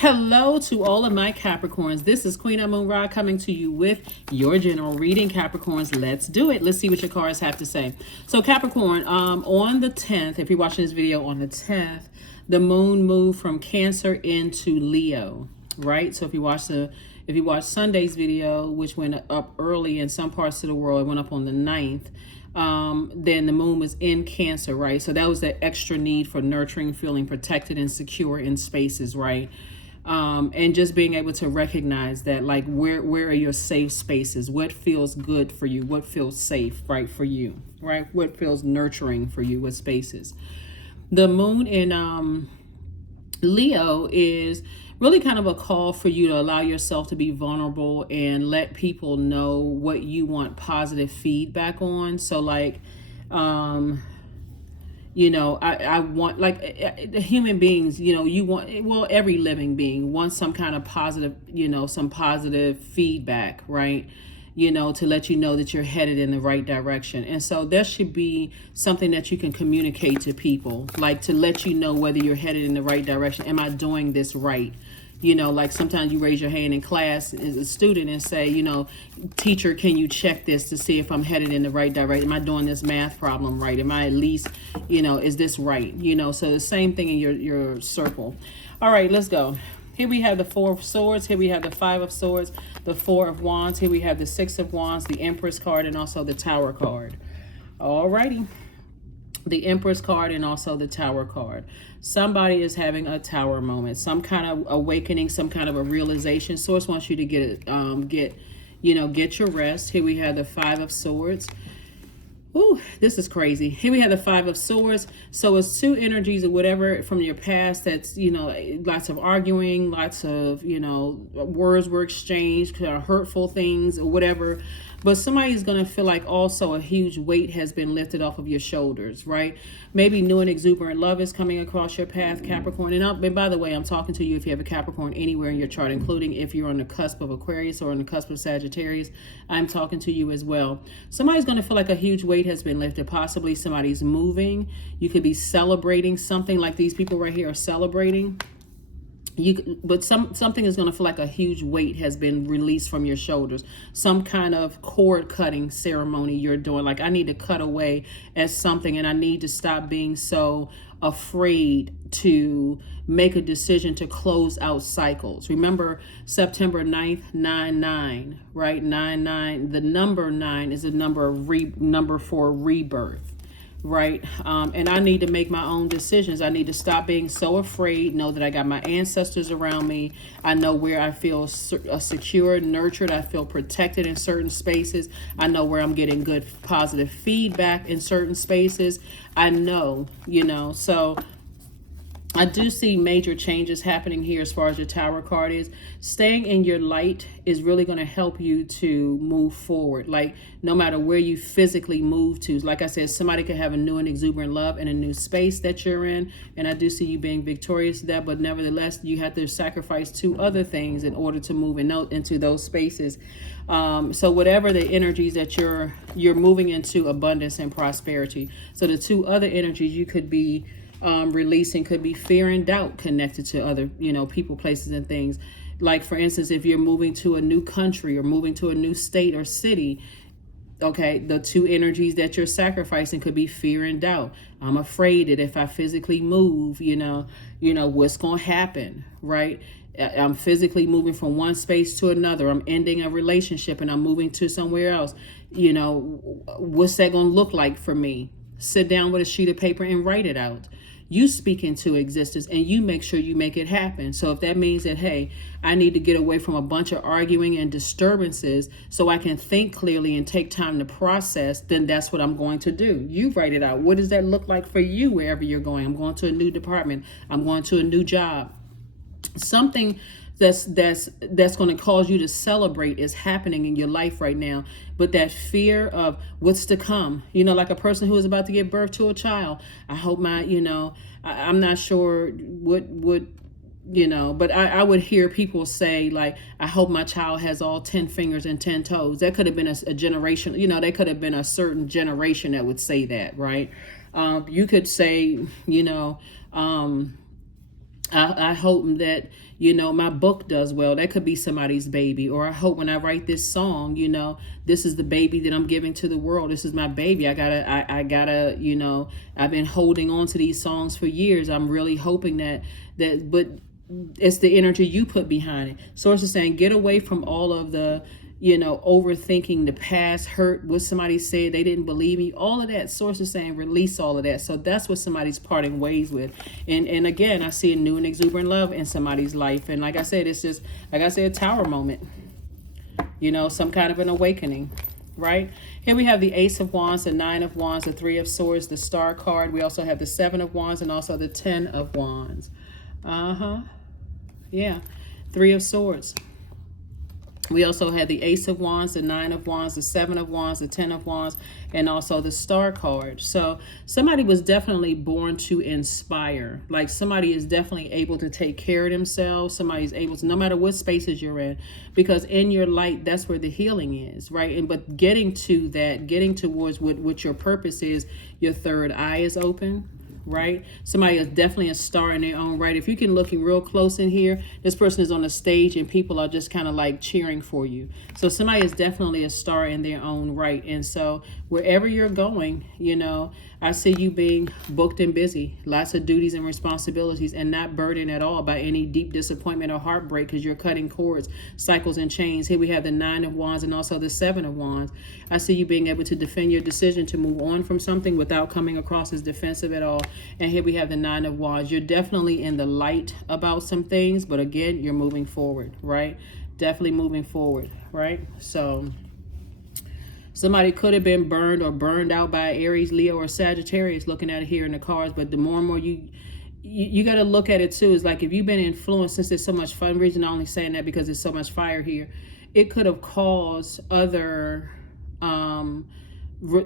Hello to all of my Capricorns. This is Queen Amun Ra coming to you with your general reading. Capricorns, let's do it. Let's see what your cards have to say. So Capricorn, on the 10th, if you're watching this video on the 10th, the moon moved from Cancer into Leo, right? So if you watch Sunday's video, which went up early in some parts of the world, it went up on the 9th. Then the moon was in Cancer, right? So that was the extra need for nurturing, feeling protected and secure in spaces, right? And just being able to recognize that, like, where are your safe spaces? What feels good for you? What feels safe, right, for you, right? What feels nurturing for you? What spaces? The moon in Leo is really kind of a call for you to allow yourself to be vulnerable and let people know what you want positive feedback on. So like, I want, like, human beings, you want, well, every living being wants some kind of positive, some positive feedback, right? To let you know that you're headed in the right direction. And so there should be something that you can communicate to people, like to let you know whether you're headed in the right direction. Am I doing this right? Like sometimes you raise your hand in class as a student and say, teacher, can you check this to see if I'm headed in the right direction? Am I doing this math problem right? Am I at least, is this right? So the same thing in your circle. All right, let's go. Here we have the Four of Swords. Here we have the Five of Swords, the Four of Wands. Here we have the Six of Wands, the Empress card, and also the Tower card. All righty. The Empress card and also the Tower card. Somebody is having a Tower moment, some kind of awakening, some kind of a realization. Source wants you to get your rest. Here we have the Five of Swords. Ooh, this is crazy. Here we have the Five of Swords. So it's two energies or whatever from your past that's, lots of arguing, lots of, words were exchanged, hurtful things or whatever. But somebody's going to feel like also a huge weight has been lifted off of your shoulders, right? Maybe new and exuberant love is coming across your path, Capricorn. And by the way, I'm talking to you if you have a Capricorn anywhere in your chart, including if you're on the cusp of Aquarius or on the cusp of Sagittarius. I'm talking to you as well. Somebody's going to feel like a huge weight has been lifted. Possibly somebody's moving. You could be celebrating something like these people right here are celebrating. But something is going to feel like a huge weight has been released from your shoulders. Some kind of cord cutting ceremony you're doing. Like, I need to cut away at something, and I need to stop being so afraid to make a decision to close out cycles. Remember September 9th, 9-9, right? 9-9. The number 9 is a number for rebirth. Right. And I need to make my own decisions. I need to stop being so afraid, know that I got my ancestors around me. I know where I feel secure, nurtured. I feel protected in certain spaces. I know where I'm getting good, positive feedback in certain spaces. I know, so I do see major changes happening here as far as your Tower card is. Staying in your light is really going to help you to move forward. Like, no matter where you physically move to. Like I said, somebody could have a new and exuberant love in a new space that you're in. And I do see you being victorious there. But nevertheless, you have to sacrifice two other things in order to move into those spaces. So whatever the energies that you're moving into, abundance and prosperity. So the two other energies you could be releasing could be fear and doubt connected to other, people, places, and things. Like, for instance, if you're moving to a new country or moving to a new state or city, okay, the two energies that you're sacrificing could be fear and doubt. I'm afraid that if I physically move, what's going to happen, right? I'm physically moving from one space to another. I'm ending a relationship and I'm moving to somewhere else. What's that going to look like for me? Sit down with a sheet of paper and write it out. You speak into existence and you make sure you make it happen. So if that means that, hey, I need to get away from a bunch of arguing and disturbances so I can think clearly and take time to process, then that's what I'm going to do. You write it out. What does that look like for you wherever you're going? I'm going to a new department. I'm going to a new job. Something that's going to cause you to celebrate is happening in your life right now. But that fear of what's to come, like a person who is about to give birth to a child. I hope I'm not sure what but I would hear people say, like, I hope my child has all 10 fingers and 10 toes. That could have been a generation, they could have been a certain generation that would say that, right? You could say, I hope that, my book does well. That could be somebody's baby. Or I hope when I write this song, this is the baby that I'm giving to the world. This is my baby. I gotta, I've been holding on to these songs for years. I'm really hoping but it's the energy you put behind it. Source is saying, get away from all of the, overthinking the past hurt, what somebody said, they didn't believe me, all of that. Source is saying, release all of that. So that's what somebody's parting ways with. And again, I see a new and exuberant love in somebody's life. And like I said, it's just, like I said, a tower moment, some kind of an awakening, right? Here we have the Ace of Wands, the Nine of Wands, the Three of Swords, the Star card. We also have the Seven of Wands and also the 10 of Wands. Yeah, Three of Swords. We also had the Ace of Wands, the Nine of Wands, the Seven of Wands, the 10 of Wands, and also the Star card. So somebody was definitely born to inspire. Like somebody is definitely able to take care of themselves. Somebody's able to, no matter what spaces you're in, because in your light, that's where the healing is, right? But getting to that, getting towards what your purpose is, your third eye is open. Right? Somebody is definitely a star in their own right. If you can look real close in here, this person is on the stage and people are just kind of like cheering for you. So somebody is definitely a star in their own right. And so wherever you're going, I see you being booked and busy, lots of duties and responsibilities, and not burdened at all by any deep disappointment or heartbreak, because you're cutting cords, cycles, and chains. Here we have the Nine of Wands and also the Seven of Wands. I see you being able to defend your decision to move on from something without coming across as defensive at all. And here we have the Nine of Wands. You're definitely in the light about some things, but again, you're moving forward, right? Definitely moving forward, right? So somebody could have been burned or burned out by Aries, Leo, or Sagittarius, looking at it here in the cards. But the more and more you got to look at it too. It's like if you've been influenced, since there's so much fun, reason I'm only saying that because there's so much fire here, it could have caused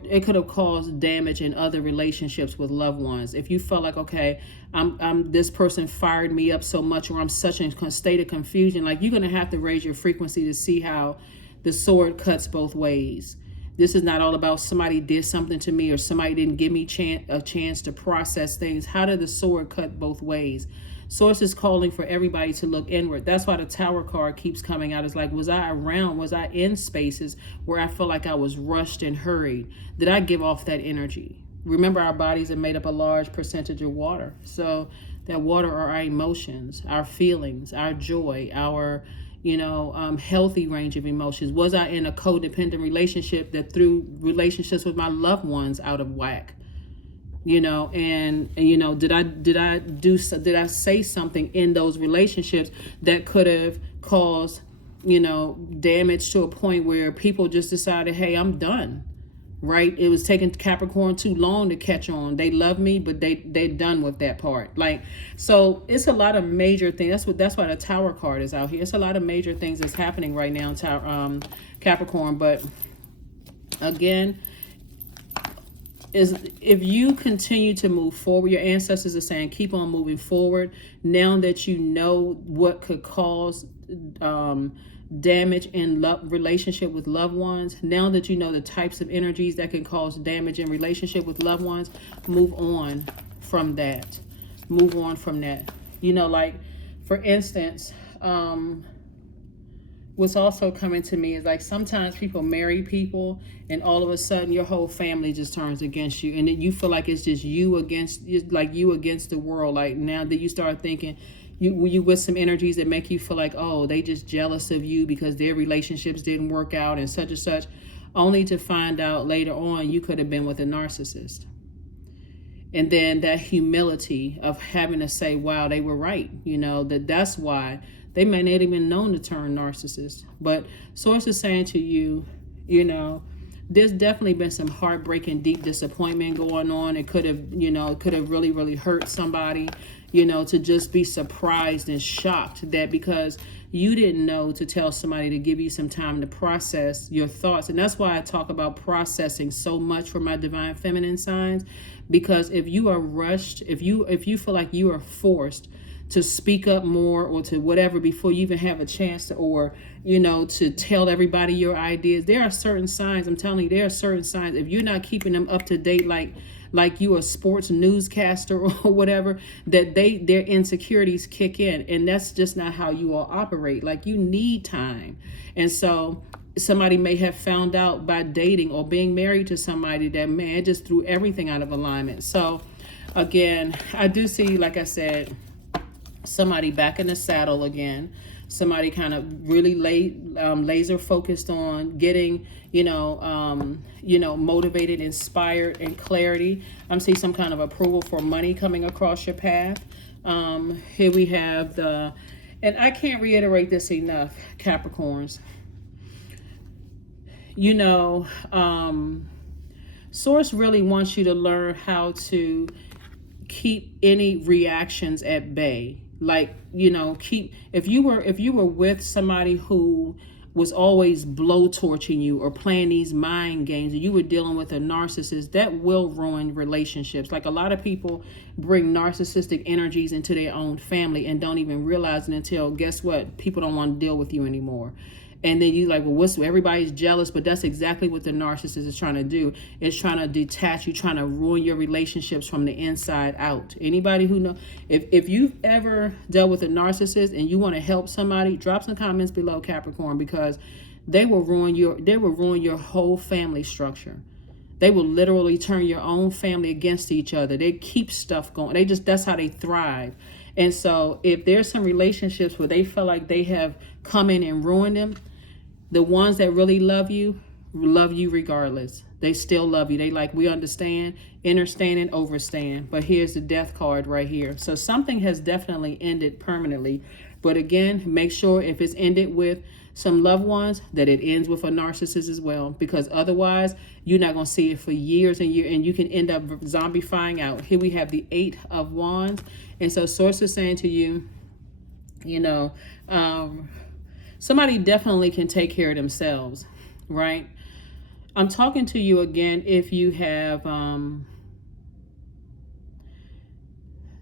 it could have caused damage in other relationships with loved ones. If you felt like, okay, I'm this person fired me up so much, or I'm such in a state of confusion, like you're going to have to raise your frequency to see how the sword cuts both ways. This is not all about somebody did something to me or somebody didn't give me a chance to process things. How did the sword cut both ways? Source is calling for everybody to look inward. That's why the Tower card keeps coming out. It's like, was I around? Was I in spaces where I felt like I was rushed and hurried? Did I give off that energy? Remember, our bodies are made up a large percentage of water. So that water are our emotions, our feelings, our joy, our healthy range of emotions. Was I in a codependent relationship that threw relationships with my loved ones out of whack? Did I say something in those relationships that could have caused, damage to a point where people just decided, hey, I'm done, right? It was taking Capricorn too long to catch on. They love me, but they're done with that part. Like, so it's a lot of major things. That's why the Tower card is out here. It's a lot of major things that's happening right now in Capricorn. But again, if you continue to move forward, your ancestors are saying keep on moving forward. Now that you know what could cause damage in relationship with loved ones, now that you know the types of energies that can cause damage in relationship with loved ones, move on from that. Move on from that. Like, for instance, what's also coming to me is like sometimes people marry people and all of a sudden your whole family just turns against you, and then you feel like it's just you against the world. Like, now that you start thinking you with some energies that make you feel like, oh, they just jealous of you because their relationships didn't work out and such, only to find out later on you could have been with a narcissist. And then that humility of having to say, wow, they were right, that's why they may not even known to turn narcissist. But Source is saying to you, there's definitely been some heartbreaking, deep disappointment going on. It could have, really, really hurt somebody, to just be surprised and shocked that because you didn't know to tell somebody to give you some time to process your thoughts. And that's why I talk about processing so much for my divine feminine signs, because if you are rushed, if you feel like you are forced to speak up more or to whatever before you even have a chance to, or to tell everybody your ideas, there are certain signs. I'm telling you, there are certain signs. If you're not keeping them up to date, like like you a sports newscaster or whatever, that their insecurities kick in. And that's just not how you all operate. Like, you need time. And so somebody may have found out by dating or being married to somebody that, man, just threw everything out of alignment. So again, I do see, like I said, somebody back in the saddle again. Somebody kind of really laser focused on getting, motivated, inspired, and clarity. I'm seeing some kind of approval for money coming across your path. Here we have and I can't reiterate this enough, Capricorns. Source really wants you to learn how to keep any reactions at bay. Like, if you were with somebody who was always blowtorching you or playing these mind games, and you were dealing with a narcissist, that will ruin relationships. Like, a lot of people bring narcissistic energies into their own family and don't even realize it until, guess what? People don't want to deal with you anymore. And then you like, well, everybody's jealous, but that's exactly what the narcissist is trying to do. It's trying to detach you, trying to ruin your relationships from the inside out. Anybody who know, if you've ever dealt with a narcissist and you want to help somebody, drop some comments below, Capricorn, because they will ruin your whole family structure. They will literally turn your own family against each other. They keep stuff going. That's how they thrive. And so if there's some relationships where they feel like they have come in and ruined them, the ones that really love you regardless. They still love you. They like, we understand, understand, and overstand. But here's the death card right here. So something has definitely ended permanently. But again, make sure if it's ended with some loved ones, that it ends with a narcissist as well. Because otherwise, you're not going to see it for years and years. And you can end up zombifying out. Here we have the 8 of Wands. And so Source is saying to you, somebody definitely can take care of themselves, right? I'm talking to you again if you have,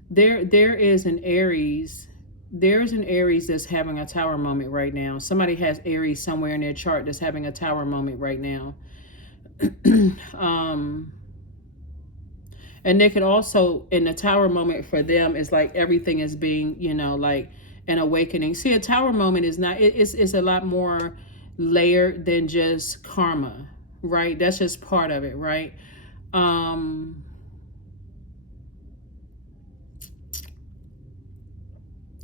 there's an Aries that's having a tower moment right now. Somebody has Aries somewhere in their chart that's having a tower moment right now. And they could also, in the tower moment for them, is like everything is being, like an awakening. See, a tower moment is not, it's a lot more layered than just karma, right? That's just part of it, right?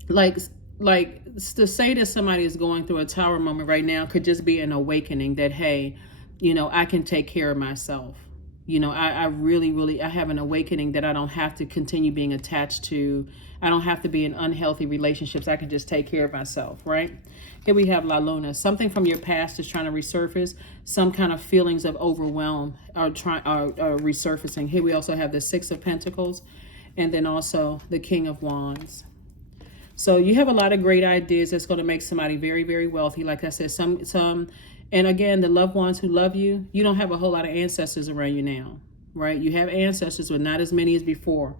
Like to say that somebody is going through a tower moment right now could just be an awakening that, hey, I can take care of myself. I really, I have an awakening that I don't have to continue being attached to. I don't have to be in unhealthy relationships. I can just take care of myself, right? Here we have La Luna. Something from your past is trying to resurface. Some kind of feelings of overwhelm are resurfacing. Here we also have the 6 of Pentacles and then also the King of Wands. So you have a lot of great ideas that's going to make somebody very, very wealthy. Like I said, and again, the loved ones who love you, you don't have a whole lot of ancestors around you now, right? You have ancestors, but not as many as before.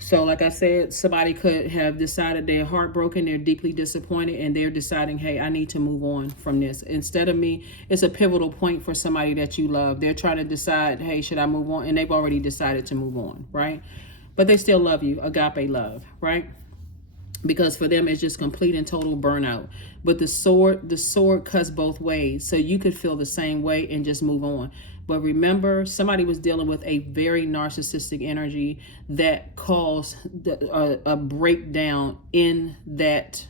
So like I said, somebody could have decided they're heartbroken, they're deeply disappointed, and they're deciding, hey, I need to move on from this. Instead of me, it's a pivotal point for somebody that you love. They're trying to decide, hey, should I move on? And they've already decided to move on, right? But they still love you, agape love, right? Because for them, it's just complete and total burnout. But the sword cuts both ways. So you could feel the same way and just move on. But remember, somebody was dealing with a very narcissistic energy that caused a breakdown in that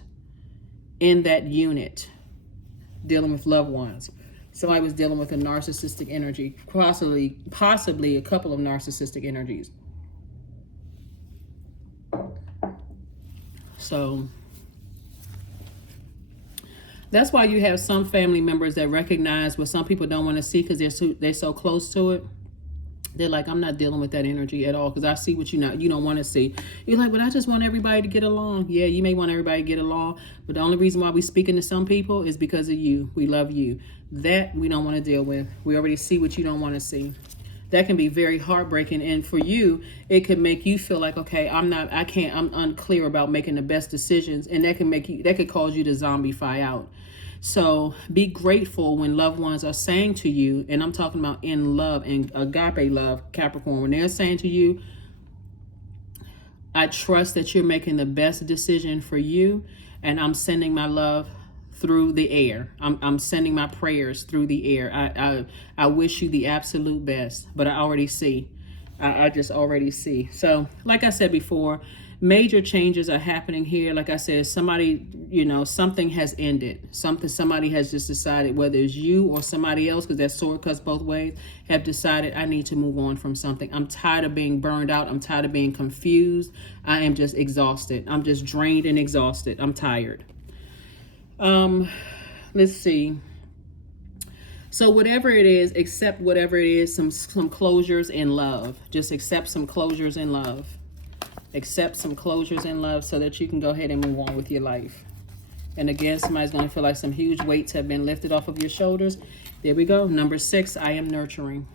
unit, dealing with loved ones. Somebody was dealing with a narcissistic energy, possibly a couple of narcissistic energies. So that's why you have some family members that recognize what some people don't want to see because they're so close to it. They're like, I'm not dealing with that energy at all because I see what you don't want to see. You're like, but I just want everybody to get along. Yeah, you may want everybody to get along, but the only reason why we're speaking to some people is because of you. We love you. That we don't want to deal with. We already see what you don't want to see. That can be very heartbreaking, and for you, it could make you feel like, okay, I'm unclear about making the best decisions, and that could cause you to zombify out. So be grateful when loved ones are saying to you, and I'm talking about in love and agape love, Capricorn, when they're saying to you, I trust that you're making the best decision for you, and I'm sending my love through the air. I'm sending my prayers through the air. I wish you the absolute best, but I already see. I just already see. So, like I said before, major changes are happening here. Like I said, somebody, something has ended. Somebody has just decided, whether it's you or somebody else, because that sword cuts both ways, have decided I need to move on from something. I'm tired of being burned out. I'm tired of being confused. I am just exhausted. I'm just drained and exhausted. I'm tired. Let's see. So whatever it is, accept whatever it is, some closures in love. Just accept some closures in love. Accept some closures in love so that you can go ahead and move on with your life. And again, somebody's going to feel like some huge weights have been lifted off of your shoulders. There we go. Number 6, I am nurturing.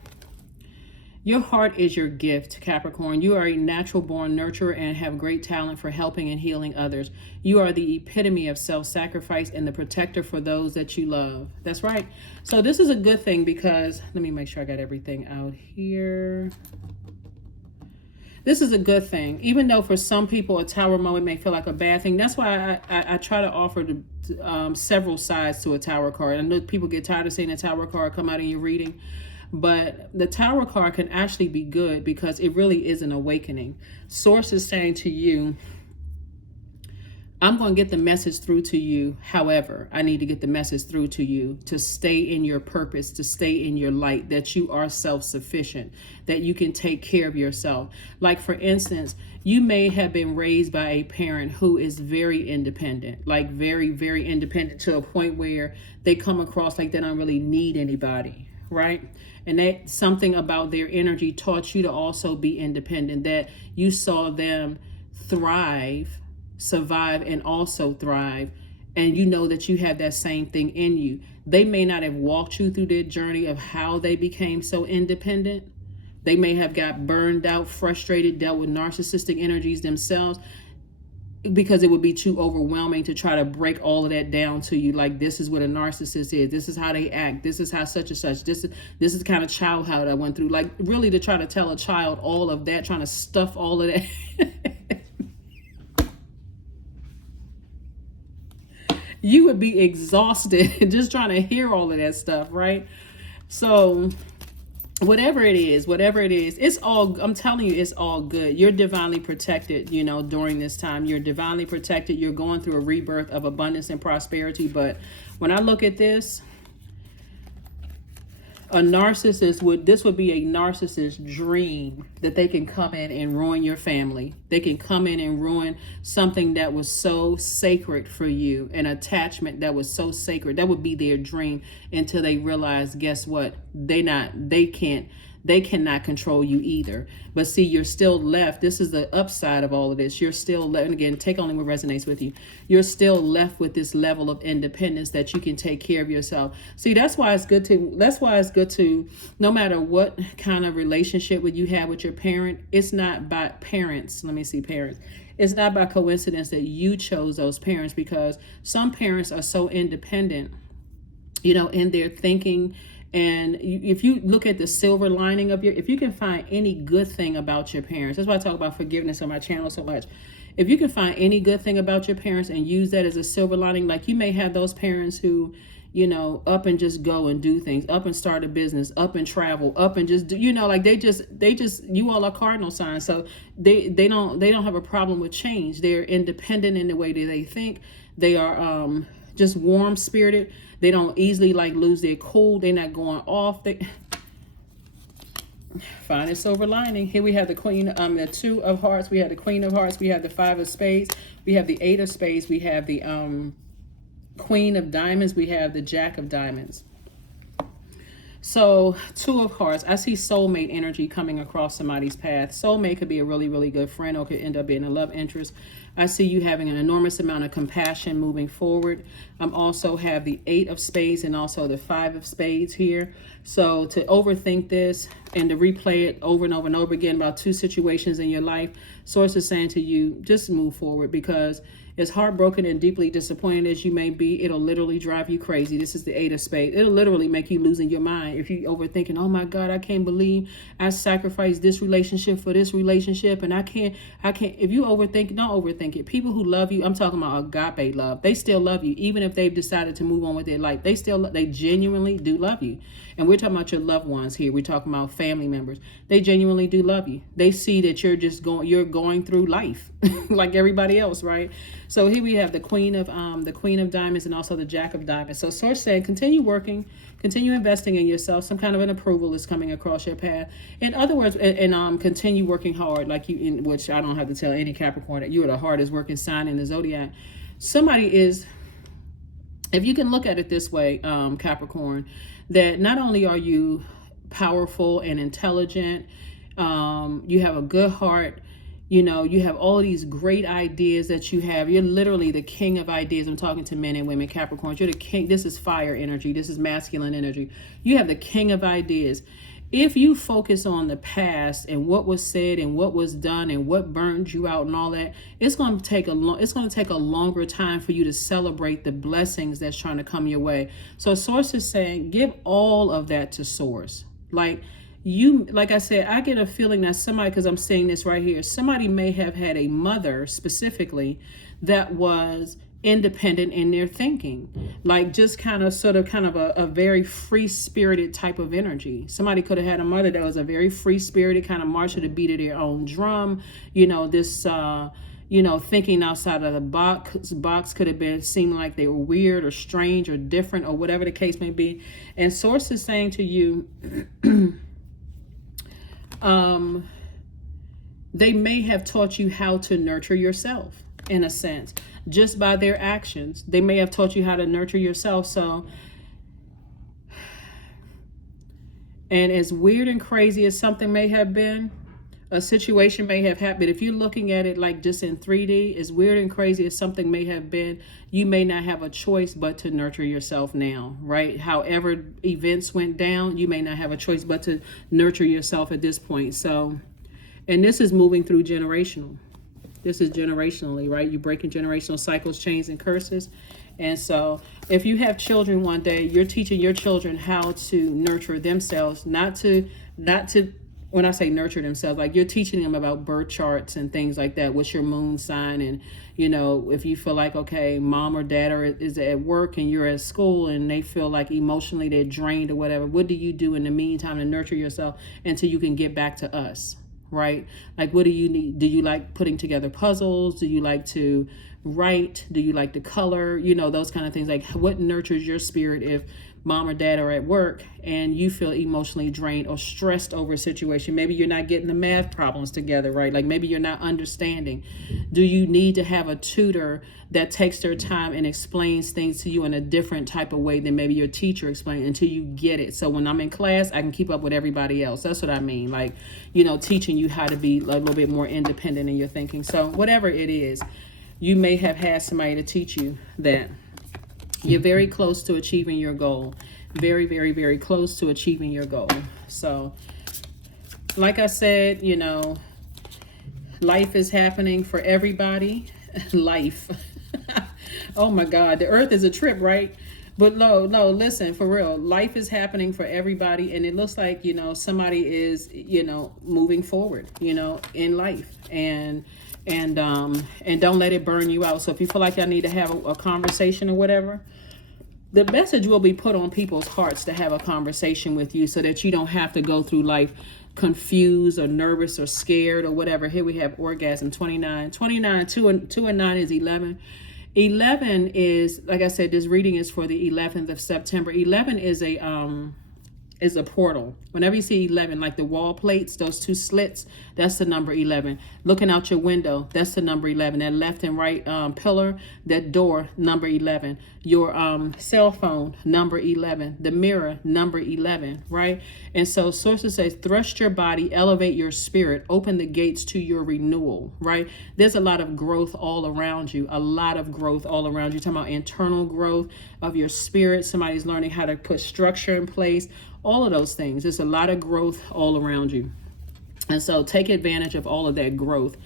Your heart is your gift, Capricorn. You are a natural born nurturer and have great talent for helping and healing others. You are the epitome of self-sacrifice and the protector for those that you love. That's right. So this is a good thing because, let me make sure I got everything out here. This is a good thing, even though for some people a tower moment may feel like a bad thing. That's why I try to offer several sides to a tower card. I know people get tired of seeing a tower card come out in your reading, but the tower card can actually be good because it really is an awakening. Source is saying to you, I'm going to get the message through to you. However, I need to get the message through to you to stay in your purpose, to stay in your light, that you are self-sufficient, that you can take care of yourself. Like, for instance, you may have been raised by a parent who is very independent, like very, very independent to a point where they come across like they don't really need anybody, right? And that something about their energy taught you to also be independent, that you saw them thrive, survive, and also thrive, and you know that you have that same thing in you. They may not have walked you through their journey of how they became so independent. They may have got burned out, frustrated, dealt with narcissistic energies themselves, because it would be too overwhelming to try to break all of that down to you. Like, this is what a narcissist is, this is how they act, this is how such and such, this is the kind of childhood I went through. Like, really, to try to tell a child all of that, trying to stuff all of that you would be exhausted just trying to hear all of that stuff, right? So whatever it is, it's all, I'm telling you, it's all good. You're divinely protected, during this time. You're divinely protected. You're going through a rebirth of abundance and prosperity. But when I look at this, this would be a narcissist's dream, that they can come in and ruin your family. They can come in and ruin something that was so sacred for you, an attachment that was so sacred. That would be their dream until they realize, guess what? They cannot control you either. But see, you're still left. This is the upside of all of this. You're still left, and again, take only what resonates with you. You're still left with this level of independence that you can take care of yourself. See, that's why it's good to, no matter what kind of relationship you have with your parent, it's not by parents. It's not by coincidence that you chose those parents, because some parents are so independent, in their thinking. And if you look at the silver lining of if you can find any good thing about your parents, that's why I talk about forgiveness on my channel so much. If you can find any good thing about your parents and use that as a silver lining, like you may have those parents who, up and just go and do things, up and start a business, up and travel, up and just do, like they just, you all are cardinal signs. So they don't have a problem with change. They're independent in the way that they think. They are just warm spirited. They don't easily lose their cool. They're not going off. Find a silver lining. Here we have the Queen, the 2 of Hearts. We have the Queen of Hearts. We have the 5 of Spades. We have the 8 of Spades. We have the Queen of Diamonds. We have the Jack of Diamonds. So 2 of Hearts. I see soulmate energy coming across somebody's path. Soulmate could be a really, really good friend, or could end up being a love interest. I see you having an enormous amount of compassion moving forward. Also have the 8 of Spades and also the 5 of Spades here. So to overthink this and to replay it over and over and over again about 2 situations in your life, Source is saying to you, just move forward, because As heartbroken and deeply disappointed as you may be, it'll literally drive you crazy. This is the 8 of spades. It'll literally make you losing your mind if you overthinking. Oh my God, I can't believe I sacrificed this relationship for this relationship, and I can't. If you overthink, don't overthink it. People who love you, I'm talking about agape love. They still love you, even if they've decided to move on with their life. They genuinely do love you. And we're talking about your loved ones here. We're talking about family members. They genuinely do love you. They see that you're going through life like everybody else, right? So here we have the Queen of Diamonds and also the Jack of Diamonds. So Source said, continue working, continue investing in yourself. Some kind of an approval is coming across your path. In other words, and continue working hard, which I don't have to tell any Capricorn that you are the hardest working sign in the Zodiac. Somebody is, if you can look at it this way, Capricorn, that not only are you powerful and intelligent, you have a good heart, you have all these great ideas that you have. You're literally the king of ideas. I'm talking to men and women, Capricorns. You're the king. This is fire energy. This is masculine energy. You have the king of ideas. If you focus on the past and what was said and what was done and what burned you out and all that, it's going to take a longer time for you to celebrate the blessings that's trying to come your way. So Source is saying, give all of that to Source. Like I said, I get a feeling that somebody, because I'm saying this right here, somebody may have had a mother specifically that was independent in their thinking, like just kind of a very free-spirited type of energy. Somebody could have had a mother that was a very free-spirited, kind of march to the beat of their own drum, thinking outside of the box could have been seeming like they were weird or strange or different or whatever the case may be. And Source is saying to you, they may have taught you how to nurture yourself, in a sense, just by their actions. They may have taught you how to nurture yourself. So, and as weird and crazy as something may have been, a situation may have happened. If you're looking at it like just in 3D, as weird and crazy as something may have been, you may not have a choice but to nurture yourself now, right? However events went down, you may not have a choice but to nurture yourself at this point. So, and this is moving through generational. This is generationally, right? You're breaking generational cycles, chains, and curses. And so if you have children one day, you're teaching your children how to nurture themselves, not to, when I say nurture themselves, like you're teaching them about birth charts and things like that. What's your moon sign? And, if you feel like, okay, mom or dad is at work and you're at school and they feel like emotionally they're drained or whatever, what do you do in the meantime to nurture yourself until you can get back to us? Right? Like, what do you need? Do you like putting together puzzles? Do you like to write? Do you like to color? Those kind of things. Like, what nurtures your spirit if mom or dad are at work and you feel emotionally drained or stressed over a situation? Maybe you're not getting the math problems together, right? Like maybe you're not understanding. Do you need to have a tutor that takes their time and explains things to you in a different type of way than maybe your teacher explained until you get it? So when I'm in class, I can keep up with everybody else. That's what I mean. Like, teaching you how to be a little bit more independent in your thinking. So whatever it is, you may have had somebody to teach you that. You're very close to achieving your goal. Very, very, very close to achieving your goal. So, like I said, life is happening for everybody. Life. Oh my God, the earth is a trip, right? But no, listen, for real. Life is happening for everybody. And it looks like, somebody is, moving forward, in life. And don't let it burn you out. So if you feel like y'all need to have a conversation or whatever, the message will be put on people's hearts to have a conversation with you so that you don't have to go through life confused or nervous or scared or whatever. Here we have orgasm 29. 29, 2 and 9 is 11. 11 is, like I said, this reading is for the 11th of September. 11 is a portal. Whenever you see 11, like the wall plates, those two slits, that's the number 11. Looking out your window, that's the number 11. That left and right pillar, that door, number 11. Your cell phone, number 11. The mirror, number 11, right? And so sources say, thrust your body, elevate your spirit, open the gates to your renewal, right? There's a lot of growth all around you, a lot of growth all around you. You're talking about internal growth of your spirit. Somebody's learning how to put structure in place. All of those things. There's a lot of growth all around you. And so take advantage of all of that growth.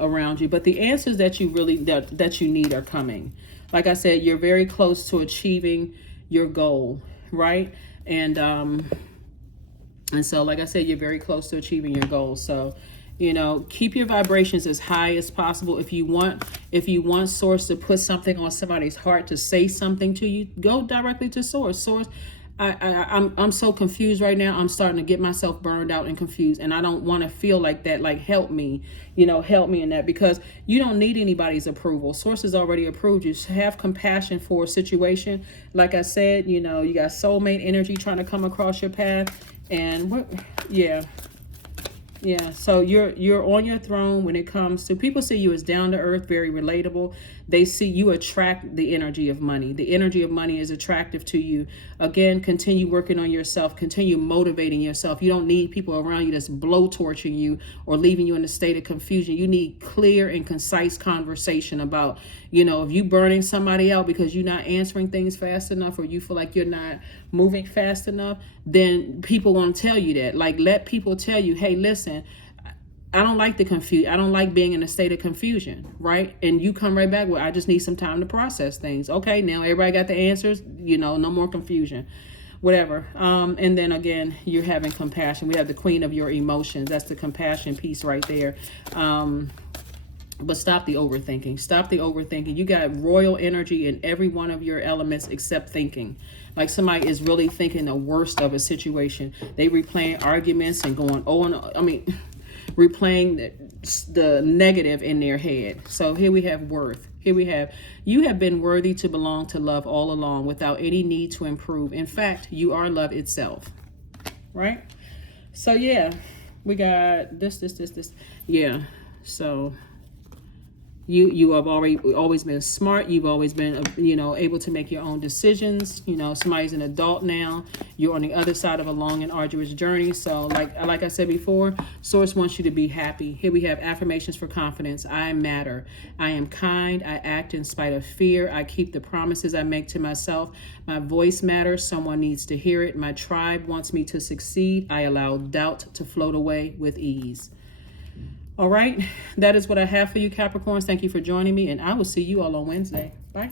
around you. But the answers that you really that you need are coming. Like I said, you're very close to achieving your goal, right? And so, like I said, you're very close to achieving your goal. So, keep your vibrations as high as possible. If you want source to put something on somebody's heart, to say something to you, go directly to source. I'm so confused right now. I'm starting to get myself burned out and confused, and I don't want to feel like that. Like, help me, help me in that, because you don't need anybody's approval. Source has already approved you. So have compassion for a situation. Like I said, you got soulmate energy trying to come across your path, and yeah, so you're on your throne when it comes to people. See you as down to earth, very relatable. They see you attract the energy of money. The energy of money is attractive to you. Again, continue working on yourself. Continue motivating yourself. You don't need people around you that's blowtorching you or leaving you in a state of confusion. You need clear and concise conversation about, if you burning somebody out because you're not answering things fast enough, or you feel like you're not moving fast enough, then people won't tell you that. Like, let people tell you, hey, listen, I don't like the confusion. I don't like being in a state of confusion, right? And you come right back with, I just need some time to process things. Okay, now everybody got the answers, no more confusion, whatever. And then again, you're having compassion. We have the queen of your emotions. That's the compassion piece right there. But stop the overthinking. Stop the overthinking. You got royal energy in every one of your elements except thinking. Like, somebody is really thinking the worst of a situation. They replaying arguments and going, replaying the negative in their head. So here we have worth. Here we have, you have been worthy to belong to love all along without any need to improve. In fact, you are love itself, right? So yeah, we got this. Yeah, so you have always been smart. You've always been, able to make your own decisions. Somebody's an adult now. You're on the other side of a long and arduous journey. So like I said before, source wants you to be happy. Here we have affirmations for confidence. I matter. I am kind. I act in spite of fear. I keep the promises I make to myself. My voice matters. Someone needs to hear it. My tribe wants me to succeed. I allow doubt to float away with ease. All right, that is what I have for you, Capricorns. Thank you for joining me, and I will see you all on Wednesday. Bye.